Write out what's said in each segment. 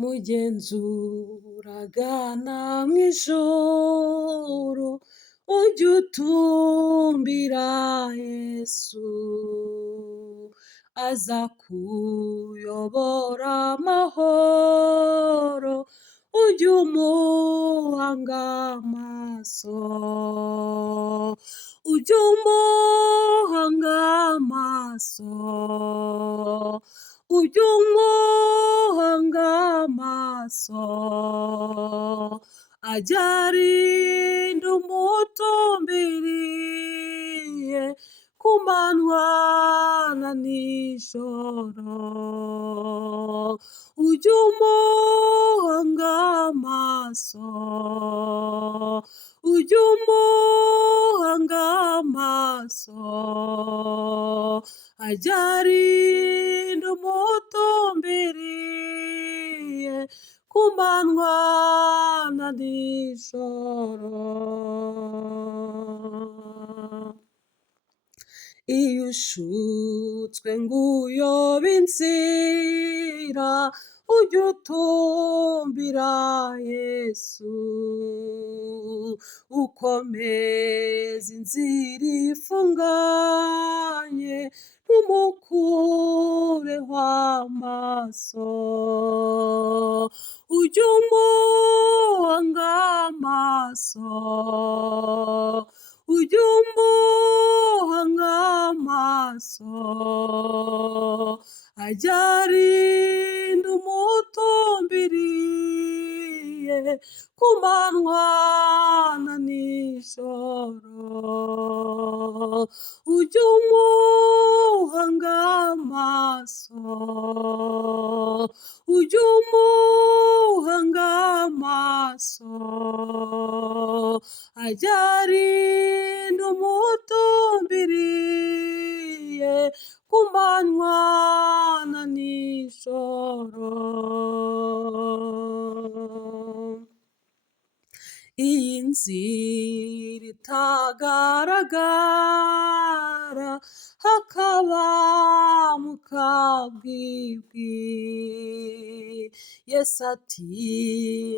mugenzuragana mw'ijuru, ujye utumbira Yesu, aza kuyobora amahoro, ujye umuhanga amaso, ujye umuhanga amaso, ujye umuhanga amaso, ajye arinda umutumbiriye ku manywa na nijoro, ujye umuhanga amaso, ujye umuhanga amaso, ajye arinda umutumbiriye ku manywa na nijoro. Iyo ushutswe ngo uyobe inzira, ujye utumbira Yesu, ukomeze inzira ifunganye, ntumukureho amaso, ujye umuhanga amaso, ujye umuhanga amaso, ajye arinda umutumbiriye ku manywa na nijoro, ujye umuhanga amaso, ujye umuhanga amaso, ajye arinda umutumbiriye ku manywa na nijoro. Iyi nzira itagaragara, hakaba mu kabwibwi, Yesu ati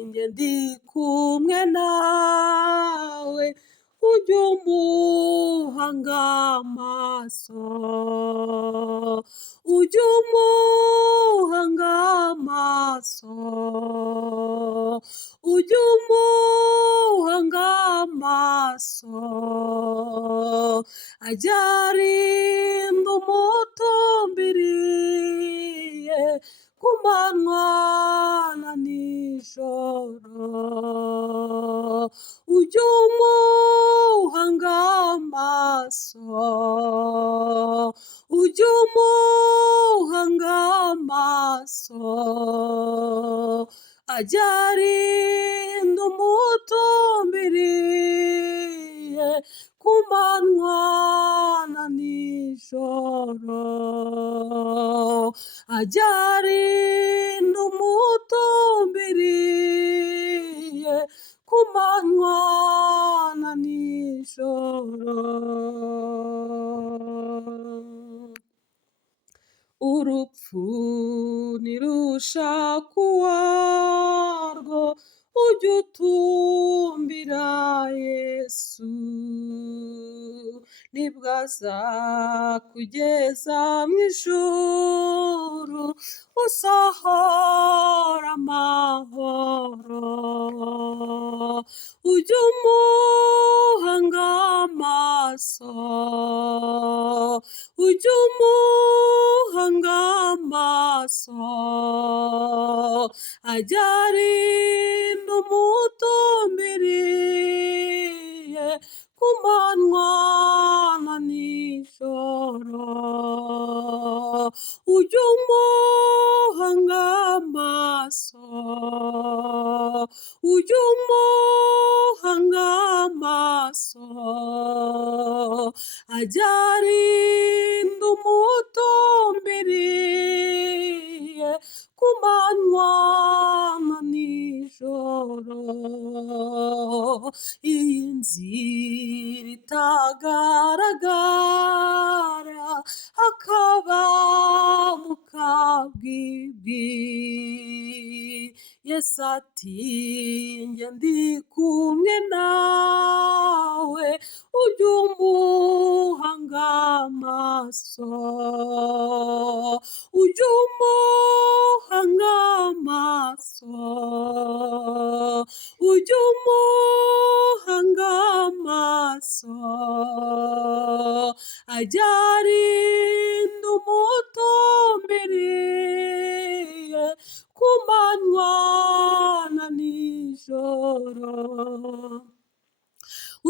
njye ndi kumwe nawe, ujye umuhanga amaso, ujye umuhanga amaso, ujye umuhanga amaso, ajye arinda umutumbiriye ku manywa na nijoro, ujye umuhanga amaso, ujye umuhanga amaso, ajye arinda umutumbiriye ku manywa na nijoro, ajye arinda umutumbiriye ku manywa na nijoro. Urupfu nirushaka uwarwo, ujye utumbira Yesu, nibwo azakugeza mu ijuru, uzahora amahoro, ujye umuhanga amaso, ujye umuhanga amaso, ajye arinda umutumbiriye ku manywa na nijoro, ujye umuhanga amaso, ujye umuhanga amaso, ajye arinda umutumbiriye ku manywa na nijoro. Iyi nzira itagaragara, hakaba mu kabwibwi, Yesu ati njye ndi kumwe nawe, ujye umuhanga amaso, ujye umuhanga amaso, ujye umuhanga amaso, ajya arinda umutumbiriye ku manywa na nijoro,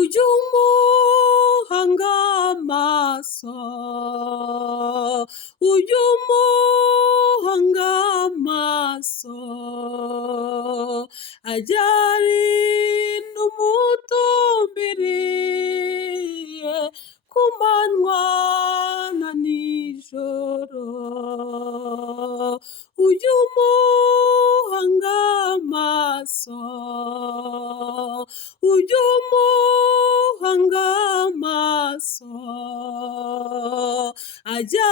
ujye umuhanga amaso, ujye umuhanga amaso, ajya arinda umutumbiriye ku manywa na nijoro, ujye umuhanga amaso, ujye umuhanga amaso, ajya